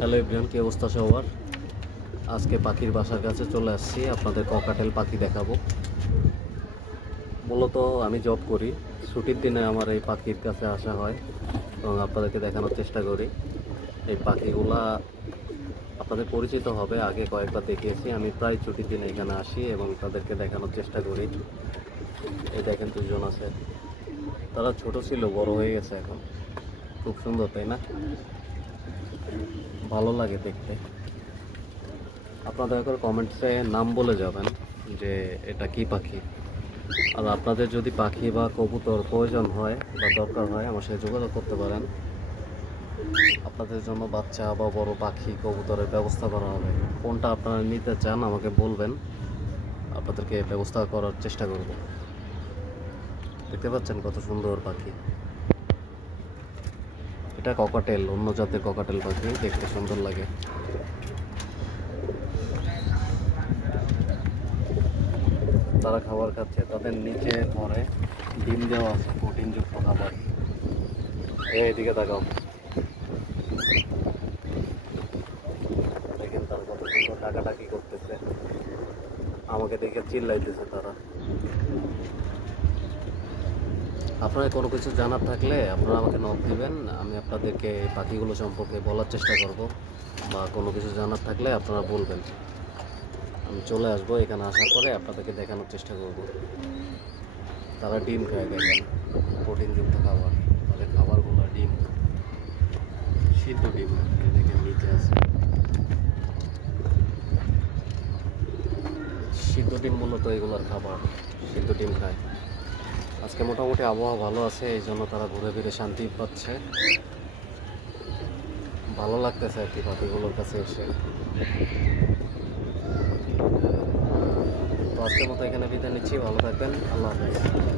Hello everyone, কি অবস্থা সবার? আজকে পাখির বাসার কাছে চলে আসছি, আপনাদের ককাটেল পাখি দেখাবো। মূলত আমি জব করি, ছুটির দিনে আমার এই পাখির কাছে আসা হয় এবং আপনাদেরকে দেখানোর চেষ্টা করি। এই পাখিগুলা আপনাদের পরিচিত হবে, আগে কয়েকবার দেখিয়েছি। আমি প্রায় ছুটির দিনে এখানে আসি এবং তাদেরকে দেখানোর চেষ্টা করি। এই দেখেন দুজন আছে, তারা ছোট ছিল, বড় হয়ে গেছে এখন। খুব সুন্দর, তাই না? ভালো লাগে দেখতে। আপনারা দয়া করে কমেন্টসে নাম বলে যাবেন যে এটা কি পাখি। আর আপনাদের যদি পাখি বা কবুতর প্রয়োজন হয় বা দরকার হয়, আমার সাথে যোগাযোগ করতে পারেন। আপনাদের জন্য বাচ্চা বা বড় পাখি কবুতরের ব্যবস্থা করা হবে। কোনটা আপনারা নিতে চান আমাকে বলবেন, আপনাদেরকে ব্যবস্থা করার চেষ্টা করব। দেখতে পাচ্ছেন কত সুন্দর পাখি। এটা ককাটেল, অন্য জাতের ককাটেল পাখি, দেখতে সুন্দর লাগে। তারা খাবার খাচ্ছে, তাদের নিচে ঘরে ডিম দেওয়া আছে, প্রোটিনযুক্ত খাবার। এইদিকে তাকাও, দেখেন তারা কত সুন্দর ডাকাডাকি করতেছে, আমাকে দেখে চিল্লাইতেছে তারা। আপনারা কোনো কিছু জানার থাকলে আপনারা আমাকে নক দিবেন, আমি আপনাদেরকে এই পাখিগুলো সম্পর্কে বলার চেষ্টা করব। বা কোনো কিছু জানার থাকলে আপনারা বলবেন, আমি চলে আসবো। এখানে আসার পরে আপনাদেরকে দেখানোর চেষ্টা করব। তারা ডিম খায়, দেখেন প্রোটিনযুক্ত খাবার, তাদের খাবারগুলো ডিম, সিদ্ধ ডিম। দেখেন নিচে আছে সিদ্ধ ডিম, মূলত এগুলোর খাবার, সিদ্ধ ডিম খায়। আজকে মোটামুটি আবহাওয়া ভালো আছে, এই জন্য তারা ঘুরে ফিরে শান্তি পাচ্ছে, ভালো লাগতেছে আর কি পাখিগুলোর কাছে এসে। তো আজকের মতো এখানে বিদায় নিচ্ছি, ভালো থাকবেন, আল্লাহ হাফেজ।